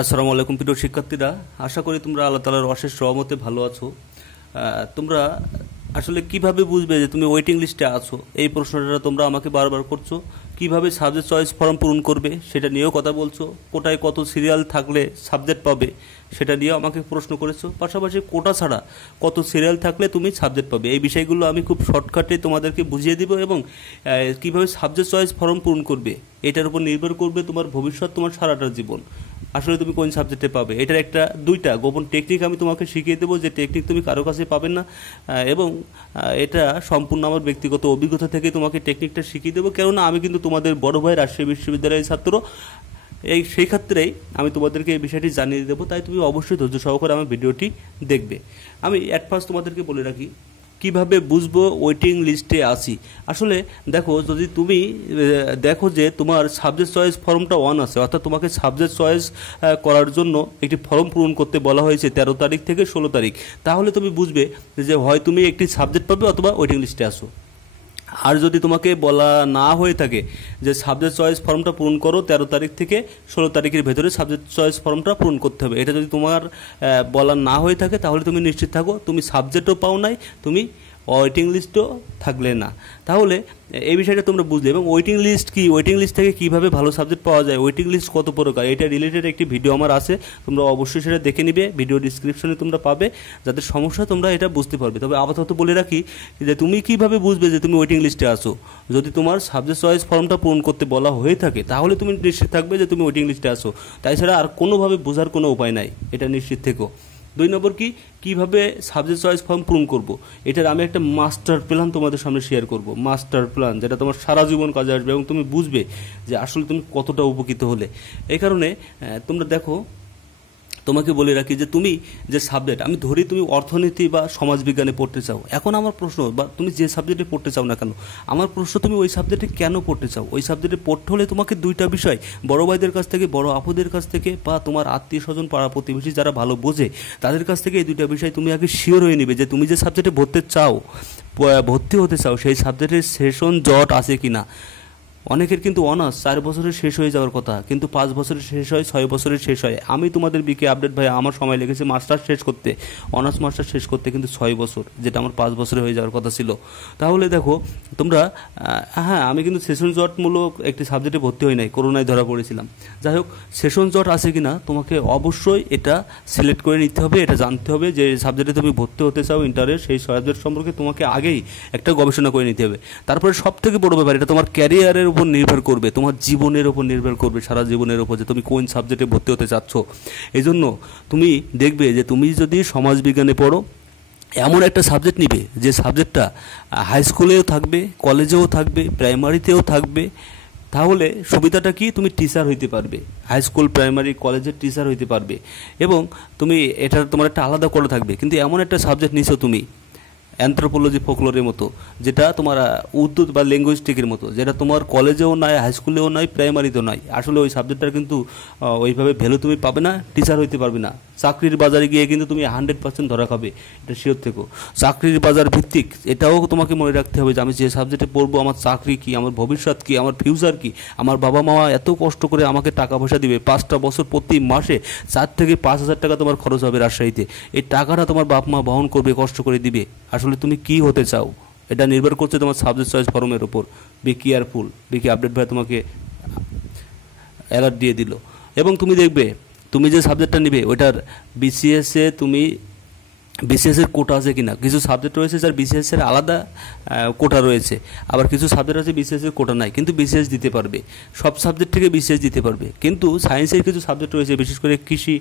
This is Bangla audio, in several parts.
আসসালামু আলাইকুম প্রিয় শিক্ষার্থীরা, আশা করি তোমরা আল্লাহ তাআলার অশেষ রহমতে ভালো আছো। তোমরা আসলে কিভাবে বুঝবে যে তুমি ওয়েটিং লিস্টে আছো? এই প্রশ্নটা তোমরা আমাকে বারবার করছো। কিভাবে সাবজেক্ট চয়েস ফর্ম পূরণ করবে সেটা নিয়েও কথা বলছো। কোটায় কত সিরিয়াল থাকলে সাবজেক্ট পাবে সেটা নিয়েও আমাকে প্রশ্ন করেছো। পাশাপাশি কোটা ছাড়া কত সিরিয়াল থাকলে তুমি সাবজেক্ট পাবে, এই বিষয়গুলো আমি খুব শর্টকাটে তোমাদেরকে বুঝিয়ে দিব। এবং কিভাবে সাবজেক্ট চয়েস ফর্ম পূরণ করবে এটার উপর নির্ভর করবে তোমার ভবিষ্যৎ, তোমার সারাটা জীবন। আসলে তুমি কোন সাবজেক্টে পাবে এটার দুইটা গোপন টেকনিক আমি তোমাকে শিখিয়ে দেবো, যে টেকনিক তুমি কারো কাছে পাবে না। এবং এটা সম্পূর্ণ আমার ব্যক্তিগত অভিজ্ঞতা থেকে তোমাকে টেকনিকটা শিখিয়ে দেবো, কেননা আমি কিন্তু তোমাদের বড় ভাই, রাজশাহী বিশ্ববিদ্যালয়ের ছাত্র। সেই ক্ষেত্রেই আমি তোমাদেরকে এই বিষয়টি জানিয়ে দেবো, তাই তুমি অবশ্যই ধৈর্য সহকারে আমার ভিডিওটি দেখবে। আমি অ্যাট ফার্স্ট তোমাদেরকে বলে রাখি কিভাবে বুঝবো ওয়েটিং লিস্টে আছি। আসলে দেখো, যদি তুমি দেখো যে তোমার সাবজেক্ট চয়েস ফর্মটা অন আছে, অর্থাৎ তোমাকে সাবজেক্ট চয়েস করার জন্য একটি ফর্ম পূরণ করতে বলা হয়েছে 13 তারিখ থেকে 16 তারিখ, তাহলে তুমি বুঝবে যে হয় তুমি একটি সাবজেক্ট পাবে অথবা ওয়েটিং লিস্টে আসো। আর যদি তোমাকে বলা না হয়ে থাকে যে সাবজেক্ট চয়েস ফর্মটা পূরণ করো 13 তারিখ থেকে 16 তারিখের ভেতরে সাবজেক্ট চয়েস ফর্মটা পূরণ করতে হবে, এটা যদি তোমার বলা না হয়ে থাকে তাহলে তুমি নিশ্চিত থাকো তুমি সাবজেক্টও পাও নাই, তুমি ওয়েটিং লিস্টও থাকলে না। তাহলে এই বিষয়টা তোমরা বুঝলে। এবং ওয়েটিং লিস্ট কি, ওয়েটিং লিস্ট থেকে কীভাবে ভালো সাবজেক্ট পাওয়া যায়, ওয়েটিং লিস্ট কত প্রকার, এটা রিলেটেড একটি ভিডিও আমার আছে, তোমরা অবশ্যই সেটা দেখে নিবে। ভিডিও ডিসক্রিপশনে তোমরা পাবে, যাদের সমস্যা তোমরা এটা বুঝতে পারবে। তবে আপাতত বলে রাখি যে তুমি কিভাবে বুঝবে যে তুমি ওয়েটিং লিস্টে আসো। যদি তোমার সাবজেক্ট চয়েস ফর্মটা পূরণ করতে বলা হয়ে থাকে তাহলে তুমি নিশ্চিত থাকবে যে তুমি ওয়েটিং লিস্টে আসো, তাই ছাড়া আর কোনোভাবে বোঝার কোনো উপায় নাই, এটা নিশ্চিত থেকো। 2 নম্বর কীভাবে সাবজেক্ট চয়েস ফর্ম পূরণ করব, এটার আমি একটা মাস্টার প্ল্যান তোমাদের সামনে শেয়ার করব। মাস্টার প্ল্যান যেটা তোমার সারা জীবন কাজে আসবে এবং তুমি বুঝবে যে আসলে তুমি কতটা উপকৃত হলে। এই কারণে তোমরা দেখো, তোমাকে বলে রাখি যে তুমি যে সাবজেক্ট, আমি ধরি তুমি অর্থনীতি বা সমাজবিজ্ঞানে পড়তে চাও। এখন আমার প্রশ্ন, বা তুমি যে সাবজেক্টে পড়তে চাও না কেন, আমার প্রশ্ন তুমি ওই সাবজেক্টে কেন পড়তে চাও? ওই সাবজেক্টে পড়তে হলে তোমাকে দুইটা বিষয়, বড় ভাইদের কাছ থেকে, বড় আপুদের কাছ থেকে, বা তোমার আত্মীয় স্বজন, পাড়া প্রতিবেশী যারা ভালো বোঝে তাদের কাছ থেকে এই দুইটা বিষয় তুমি আগে শিওর হয়ে নিবে যে তুমি যে সাবজেক্টে ভর্তি হতে চাও সেই সাবজেক্টের সেশন জট আছে কিনা। অনেকের কিন্তু অনার্স 4 বছরে শেষ হয়ে যাওয়ার কথা, কিন্তু 5 বছরে শেষ হয়, 6 বছরে শেষ হয়। আমি তোমাদের বিকে আপডেট ভাই, আমার সময় লেগেছে মাস্টার্স শেষ করতে, অনার্স মাস্টার্স শেষ করতে কিন্তু 6 বছর, যেটা আমার 5 বছরে হয়ে যাওয়ার কথা ছিল। তাহলে দেখো তোমরা, হ্যাঁ আমি কিন্তু সেশন জটমূলক একটি সাবজেক্টে ভর্তি হই নাই, করোনায় ধরা পড়েছিলাম। যাই হোক, সেশন জট আছে কিনা তোমাকে অবশ্যই এটা সিলেক্ট করে নিতে হবে, এটা জানতে হবে যে সাবজেক্টে তুমি ভর্তি হতে চাও ইন্টারের, সেই সাবজেক্ট সম্পর্কে তোমাকে আগেই একটা গবেষণা করে নিতে হবে। তারপরে সব থেকে বড় ব্যাপার, এটা তোমার ক্যারিয়ারের উপর নির্ভর করবে, তোমার জীবনের উপর নির্ভর করবে, সারা জীবনের উপর, যে তুমি কোন সাবজেক্টে ভর্তি হতে চাচ্ছ। এই জন্য তুমি দেখবে যে তুমি যদি সমাজবিজ্ঞানে পড়ো, এমন একটা সাবজেক্ট নিবে যে সাবজেক্টটা হাই স্কুলেও থাকবে, কলেজেও থাকবে, প্রাইমারিতেও থাকবে। তাহলে সুবিধাটা কি, তুমি টিচার হইতে পারবে, হাই স্কুল, প্রাইমারি, কলেজের টিচার হইতে পারবে। এবং তুমি এটা তোমার একটা আলাদা করে থাকবে। কিন্তু এমন একটা সাবজেক্ট নিছো তুমি, অ্যানথ্রোপোলজি, ফোকলোরের মতো, যেটা তোমার উর্দু বা ল্যাঙ্গুয়েস্টিকের মতো, যেটা তোমার কলেজেও নাই, হাই স্কুলেও নাই, প্রাইমারিতেও নাই, আসলে ওই সাবজেক্টটার কিন্তু ওইভাবে ভ্যালু তুমি পাবে না, টিচার হইতে পারবে না। চাকরির বাজারে গিয়ে কিন্তু তুমি 100% ধরা খাবে, এটা শিওর থেকো। চাকরির বাজার ভিত্তিক, এটাও তোমাকে মনে রাখতে হবে যে আমি যে সাবজেক্টে পড়বো, আমার চাকরি কি, আমার ভবিষ্যৎ কি, আমার ফিউচার কি। আমার বাবা মা এত কষ্ট করে আমাকে টাকা পয়সা দিবে, 5টা বছর প্রতি মাসে 4 থেকে 5 হাজার টাকা তোমার খরচ হবে রাজশাহীতে, এই টাকাটা তোমার বাপ মা বহন করবে, কষ্ট করে দিবে। আসলে তুমি কি হতে চাও এটা নির্ভর করছে তোমার সাবজেক্ট চয়েস ফর্মের উপর। বি কেয়ারফুল, বিকি আপডেট ভাই তোমাকে অ্যালার্ট দিয়ে দিল। এবং তুমি দেখবে তুমি যে সাবজেক্টটা নিবে ওইটার বিসিএসে তুমি বিসিএসের কোটা আছে কিনা। কিছু সাবজেক্ট রয়েছে যার বিসিএসের আলাদা কোটা রয়েছে, আবার কিছু সাবজেক্ট আছে বিসিএসের কোটা নাই, কিন্তু বিসিএস দিতে পারবে, সব সাবজেক্ট থেকে বিসিএস দিতে পারবে। কিন্তু সায়েন্সের কিছু সাবজেক্ট রয়েছে, বিশেষ করে কৃষি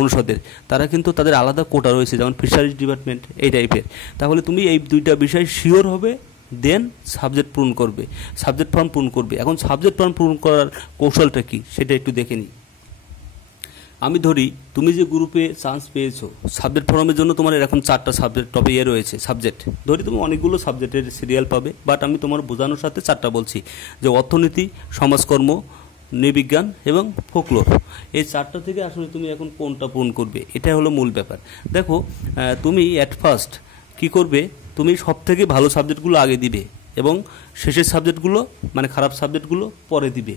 অনুষদের, তারা কিন্তু তাদের আলাদা কোটা রয়েছে, যেমন ফিশারিজ ডিপার্টমেন্ট, এই টাইপের। তাহলে তুমি এই দুইটা বিষয় শিওর হবে, দেন সাবজেক্ট পূরণ করবে, সাবজেক্ট ফর্ম পূরণ করবে। এখন সাবজেক্ট ফর্ম পূরণ করার কৌশলটা কি সেটা একটু দেখে নিই। আমি ধরি তুমি যে গ্রুপে চান্স পেয়েছো, সাবজেক্ট ফর্মের জন্য তোমার এরকম 4টা সাবজেক্ট টপে রয়েছে সাবজেক্ট, ধরি তুমি অনেকগুলো সাবজেক্টের সিরিয়াল পাবে, বাট আমি তোমার বোঝানোর সাথে 4টা বলছি, যে অর্থনীতি, সমাজকর্ম, নৃবিজ্ঞান এবং ফোকলোর। এই 4টা থেকে আসলে তুমি এখন কোনটা পূরণ করবে, এটাই হলো মূল ব্যাপার। দেখো, তুমি অ্যাট ফার্স্ট কী করবে, তুমি সব থেকে ভালো সাবজেক্টগুলো আগে দিবে, এবং শেষের সাবজেক্টগুলো মানে খারাপ সাবজেক্টগুলো পরে দিবে।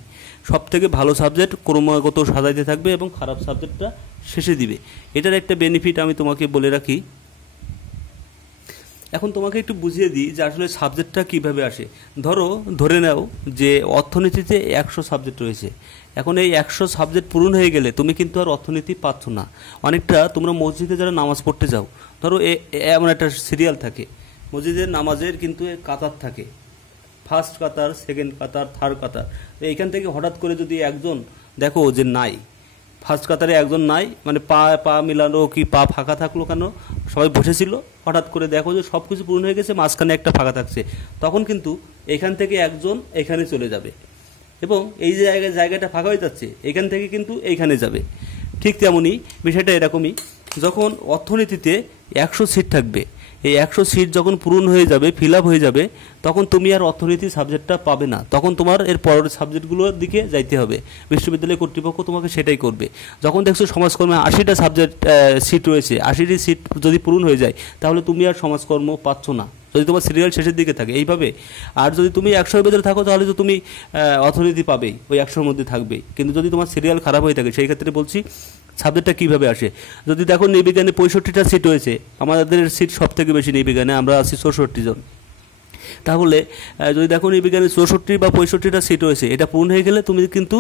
সব থেকে ভালো সাবজেক্ট ক্রমাগত সাজাইতে থাকবে এবং খারাপ সাবজেক্টটা শেষে দিবে। এটার একটা বেনিফিট আমি তোমাকে বলে রাখি। এখন তোমাকে একটু বুঝিয়ে দিই যে আসলে সাবজেক্টটা কিভাবে আসে। ধরে নাও যে অর্থনীতিতে 100 সাবজেক্ট রয়েছে। এখন এই 100 সাবজেক্ট পূরণ হয়ে গেলে তুমি কিন্তু আর অর্থনীতি পাচ্ছ না। অনেকটা তোমরা মসজিদে যারা নামাজ পড়তে যাও, ধরো এমন একটা সিরিয়াল থাকে, মসজিদের নামাজের কিন্তু কাতার থাকে, ফার্স্ট কাতার, সেকেন্ড কাতার, থার্ড কাতার। এইখান থেকে হঠাৎ করে যদি একজন দেখো যে নাই, ফার্স্ট কাতারে একজন নাই, মানে পা মিলানো কি পা ফাঁকা থাকলো কেন, সবাই বসেছিল, হঠাৎ করে দেখো যে সব কিছু পূর্ণ হয়ে গেছে, মাঝখানে একটা ফাঁকা থাকছে, তখন কিন্তু এখান থেকে একজন এখানে চলে যাবে এবং এই যে জায়গাটা ফাঁকা হয়ে যাচ্ছে এখান থেকে কিন্তু এইখানে যাবে। ঠিক তেমনই বিষয়টা এরকমই, যখন অর্থনীতিতে 100 সিট থাকবে, এই 100 সিট যখন পূরণ হয়ে যাবে, ফিল আপ হয়ে যাবে, তখন তুমি আর অর্থনীতি সাবজেক্টটা পাবে না। তখন তোমার এর পরের সাবজেক্টগুলোর দিকে যাইতে হবে। বিশ্ববিদ্যালয় কর্তৃপক্ষ তোমাকে সেটাই করবে। যখন দেখছো সমাজকর্মে 80টা সাবজেক্ট সিট রয়েছে, 80টি সিট যদি পূরণ হয়ে যায়, তাহলে তুমি আর সমাজকর্ম পাচ্ছ না, যদি তোমার সিরিয়াল শেষের দিকে থাকে এইভাবে। আর যদি তুমি 100-এর ভেতরে থাকো, তাহলে তো তুমি অর্থনীতি পাবেই, ওই 100-এর মধ্যে থাকবেই। কিন্তু যদি তোমার সিরিয়াল খারাপ হয়ে থাকে, সেই ক্ষেত্রে বলছি সাবজেক্টটা কীভাবে আসে। যদি দেখো নৃবিজ্ঞানে 65টা সিট হয়েছে, আমাদের সিট সব থেকে বেশি নৃবিজ্ঞানে, আমরা আছি 64 জন। তাহলে যদি দেখো নৃবিজ্ঞানে 64 বা 65টা সিট রয়েছে, এটা পূর্ণ হয়ে গেলে তুমি কিন্তু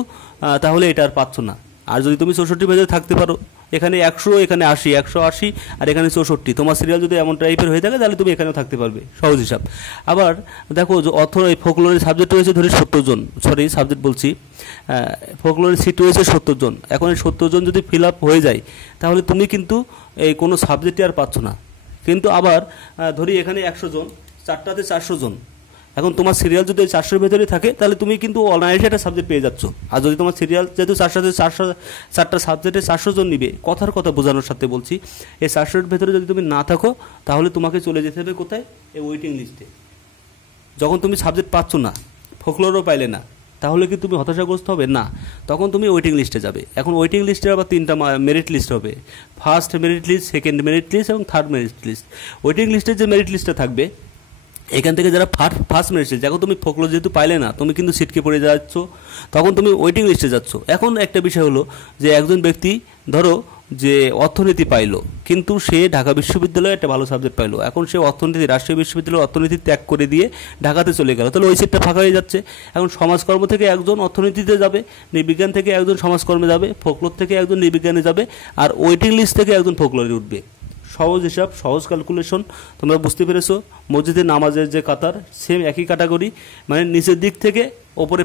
তাহলে এটা আর পাচ্ছ না। আর যদি তুমি 64 ভেতরে থাকতে পারো, এখানে 100, এখানে 80, 180 আর এখানে 64, তোমার সিরিয়াল যদি এমন টাইপের হয়ে থাকে, তাহলে তুমি এখানেও থাকতে পারবে, সহজ হিসাব। আবার দেখো যে ফোকলোরের সাবজেক্ট রয়েছে ধরে 70 জন, সাবজেক্ট বলছি, ফোকলোরের সিট রয়েছে 70 জন। এখন এই 70 জন যদি ফিল আপ হয়ে যায়, তাহলে তুমি কিন্তু এই কোনো সাবজেক্টে আর পাচ্ছ না। কিন্তু আবার ধরি এখানে 100 জন, 4টাতে 400 জন, এখন তোমার সিরিয়াল যদি 400-এর ভেতরে থাকে, তাহলে তুমি কিন্তু অনায়াসে একটা সাবজেক্ট পেয়ে যাচ্ছ। আর যদি তোমার সিরিয়াল যেহেতু 4টা সাবজেক্টে 400 জন নিবে, কথার কথা বোঝানোর সাথে বলছি, এই 400-এর ভেতরে যদি তুমি না থাকো, তাহলে তোমাকে চলে যেতে হবে কোথায়, এই ওয়েটিং লিস্টে। যখন তুমি সাবজেক্ট পাচ্ছ না, ফোকলোরও পাইলে না, তাহলে কি তুমি হতাশাগ্রস্ত হবে না? তখন তুমি ওয়েটিং লিস্টে যাবে। এখন ওয়েটিং লিস্টের আবার 3টা মেরিট লিস্ট হবে, first merit list, second merit list এবং থার্ড মেরিট লিস্ট। ওয়েটিং লিস্টের যে মেরিট লিস্টটা থাকবে, এখান থেকে যারা ফার্স্ট মেরিট লিস্ট, এখন তুমি ফোকলোর যেহেতু পাইলে না, তুমি কিন্তু সিটকে পড়ে যাচ্ছ, তখন তুমি ওয়েটিং লিস্টে যাচ্ছ। এখন একটা বিষয় হলো যে একজন ব্যক্তি ধরো যে অর্থনীতি পাইলো, কিন্তু সে ঢাকা বিশ্ববিদ্যালয়ে একটা ভালো সাবজেক্ট পাইলো, এখন সে অর্থনীতি, রাজশাহী বিশ্ববিদ্যালয়ের অর্থনীতি ত্যাগ করে দিয়ে ঢাকাতে চলে গেল, তাহলে ওই সিটটা ফাঁকা হয়ে যাচ্ছে। এখন সমাজকর্ম থেকে একজন অর্থনীতিতে যাবে, নৃবিজ্ঞান থেকে একজন সমাজকর্মে যাবে, ফোকলোর থেকে একজন নৃবিজ্ঞানে যাবে, আর ওয়েটিং লিস্ট থেকে একজন ফোকলোরে উঠবে। সহজ হিসাব, সহজ ক্যালকুলেশন, তোমরা বুঝতে পেরেছো। মসজিদের নামাজের যে কাতার, সেম একই ক্যাটাগরি, মানে নিচের দিক থেকে ওপরে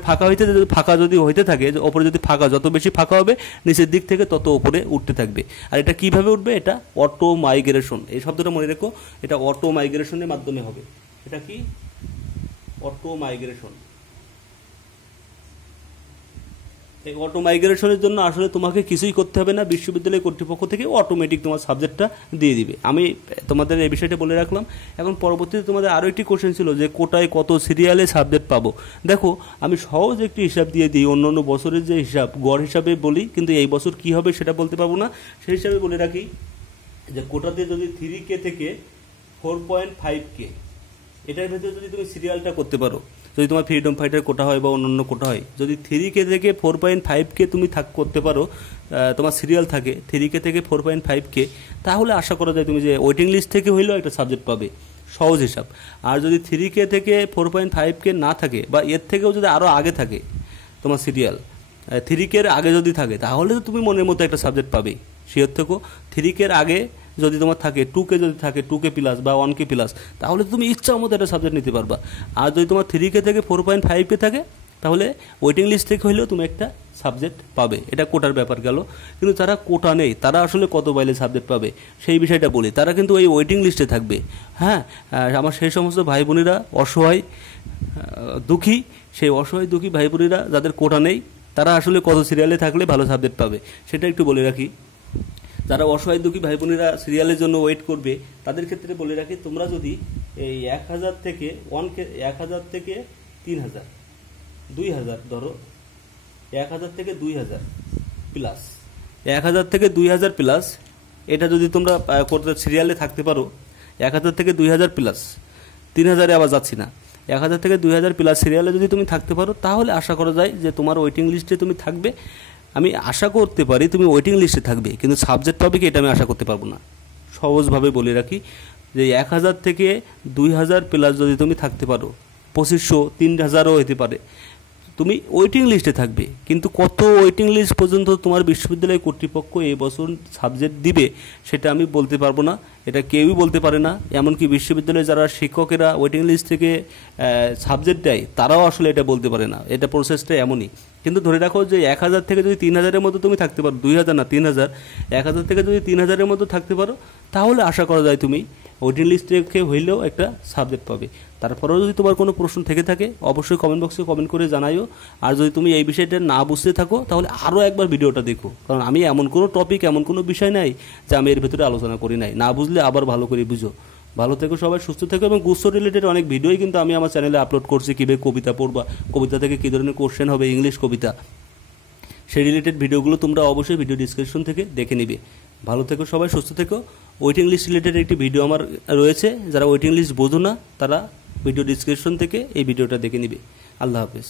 ফাঁকা যদি হইতে থাকে, ওপরে যদি ফাঁকা, যত বেশি ফাঁকা হবে নিচের দিক থেকে তত ওপরে উঠতে থাকবে। আর এটা কিভাবে উঠবে, এটা অটো মাইগ্রেশন, এই শব্দটা মনে রেখো, এটা অটো মাইগ্রেশনের মাধ্যমে হবে। এটা কি, অটো মাইগ্রেশন। এই অটো মাইগ্রেশনের জন্য আসলে তোমাকে কিছুই করতে হবে না, বিশ্ববিদ্যালয় কর্তৃপক্ষ থেকে অটোমেটিক তোমার সাবজেক্টটা দিয়ে দিবে। আমি তোমাদের এই বিষয়টা বলে রাখলাম। এখন পরবর্তীতে তোমাদের আরও একটি কোশ্চেন ছিল যে কোটায় কত সিরিয়ালে সাবজেক্ট পাবো। দেখো আমি সহজ একটি হিসাব দিয়ে দিই, অন্য বছরের যে হিসাব গড় হিসাবে বলি, কিন্তু এই বছর কি হবে সেটা বলতে পারবো না, সেই হিসাবে বলে রাখি যে কোটাতে যদি 3K থেকে 4.5K, এটার ভেতরে যদি তুমি সিরিয়ালটা করতে পারো, যদি তোমার ফ্রিডম ফাইটার কোটা হয় বা অন্যান্য কোটা হয়, যদি 3K থেকে 4.5K তুমি করতে পারো, তোমার সিরিয়াল থাকে 3K থেকে 4.5K, তাহলে আশা করা যায় তুমি যে ওয়েটিং লিস্ট থেকে হইলেও একটা সাবজেক্ট পাবে, সহজ হিসাব। আর যদি 3K থেকে 4.5K না থাকে, বা এর থেকেও যদি আরও আগে থাকে তোমার সিরিয়াল, 3K আগে যদি থাকে, তাহলে তো তুমি মনের মতো একটা সাবজেক্ট পাবেই। সের থেকেও 3K আগে যদি তোমার থাকে, 2K যদি থাকে, 2K প্লাস বা 1K প্লাস, তাহলে তুমি ইচ্ছা মতো একটা সাবজেক্ট নিতে পারবা। আর যদি তোমার 3K থেকে 4.5K থাকে, তাহলে ওয়েটিং লিস্ট থেকে হলেও তুমি একটা সাবজেক্ট পাবে। এটা কোটার ব্যাপার গেল। কিন্তু যারা কোটা নেই, তারা আসলে কত পাইলে সাবজেক্ট পাবে সেই বিষয়টা বলি। তারা কিন্তু ওই ওয়েটিং লিস্টে থাকবে। হ্যাঁ, আমার সেই সমস্ত ভাই বোনেরা অসহায় দুঃখী, সেই অসহায় দুঃখী ভাই বোনেরা যাদের কোটা নেই, তারা আসলে কত সিরিয়ালে থাকলে ভালো সাবজেক্ট পাবে সেটা একটু বলে রাখি। যারা অসহায় দুঃখী ভাই বোনেরা সিরিয়ালের জন্য ওয়েট করবে, তাদের ক্ষেত্রে বলে রাখি, তোমরা যদি এই 1000 থেকে 3000, 2000, ধরো 1000 থেকে 2000 প্লাস, 1000 থেকে 2000 প্লাস, এটা যদি তোমরা করতে সিরিয়ালে থাকতে পারো, 1000 থেকে 2000 প্লাস, 3000-এ আবার যাচ্ছি না, 1000 থেকে 2000 প্লাস সিরিয়ালে যদি তুমি থাকতে পারো তাহলে আশা করা যায় যে তোমার ওয়েটিং লিস্টে তুমি থাকবে। আমি আশা করতে পারি তুমি ওয়েটিং লিস্টে থাকবে, কিন্তু সাবজেক্ট পাবে কি এটা আমি আশা করতে পারবো না। সহজভাবে বলে রাখি যে 1000 থেকে 2000 প্লাস যদি তুমি থাকতে পারো, 2500 3000ও হতে পারে, তুমি ওয়েটিং লিস্টে থাকবে। কিন্তু কত ওয়েটিং লিস্ট পর্যন্ত তোমার বিশ্ববিদ্যালয় কর্তৃপক্ষ এই বছর সাবজেক্ট দিবে সেটা আমি বলতে পারবো না, এটা কেউই বলতে পারে না। এমনকি বিশ্ববিদ্যালয়ে যারা শিক্ষকেরা ওয়েটিং লিস্ট থেকে সাবজেক্ট দেয় তারাও আসলে এটা বলতে পারে না, এটা প্রসেসটা এমনই। কিন্তু ধরে রাখো যে 1000 থেকে যদি 3000-এর মতো তুমি থাকতে পারো, 2000 না 3000, 1000 থেকে যদি 3000-এর মতো থাকতে পারো তাহলে আশা করা যায় তুমি ওয়েটিং লিস্ট থেকে হইলেও একটা সাবজেক্ট পাবে। তারপরেও যদি তোমার কোনো প্রশ্ন থেকে থাকে অবশ্যই কমেন্ট বক্সে কমেন্ট করে জানাইও। আর যদি তুমি এই বিষয়টা না বুঝতে থাকো তাহলে আরও একবার ভিডিওটা দেখো, কারণ আমি এমন কোনো টপিক, এমন কোনো বিষয় নাই যে আমি এর ভিতরে আলোচনা করি নাই। না বুঝলে আবার ভালো করে বুঝো। ভালো থেকো সবাই, সুস্থ থেকো। এবং গুচ্ছ রিলেটেড অনেক ভিডিওই কিন্তু আমি আমার চ্যানেলে আপলোড করছি, কীভাবে কবিতা পড়বা, কবিতা থেকে কী ধরনের কোশ্চেন হবে, ইংলিশ কবিতা, সেই রিলেটেড ভিডিওগুলো তোমরা অবশ্যই ভিডিও ডিসক্রিপশন থেকে দেখে নিবে। ভালো থেকো সবাই, সুস্থ থেকো। ওয়েটিং লিস্ট রিলেটেড একটি ভিডিও আমার রয়েছে, যারা ওয়েটিং লিস্ট বোঝো না তারা ভিডিও ডিসক্রিপশন থেকে এই ভিডিওটা দেখে নিবে। আল্লাহ হাফেজ।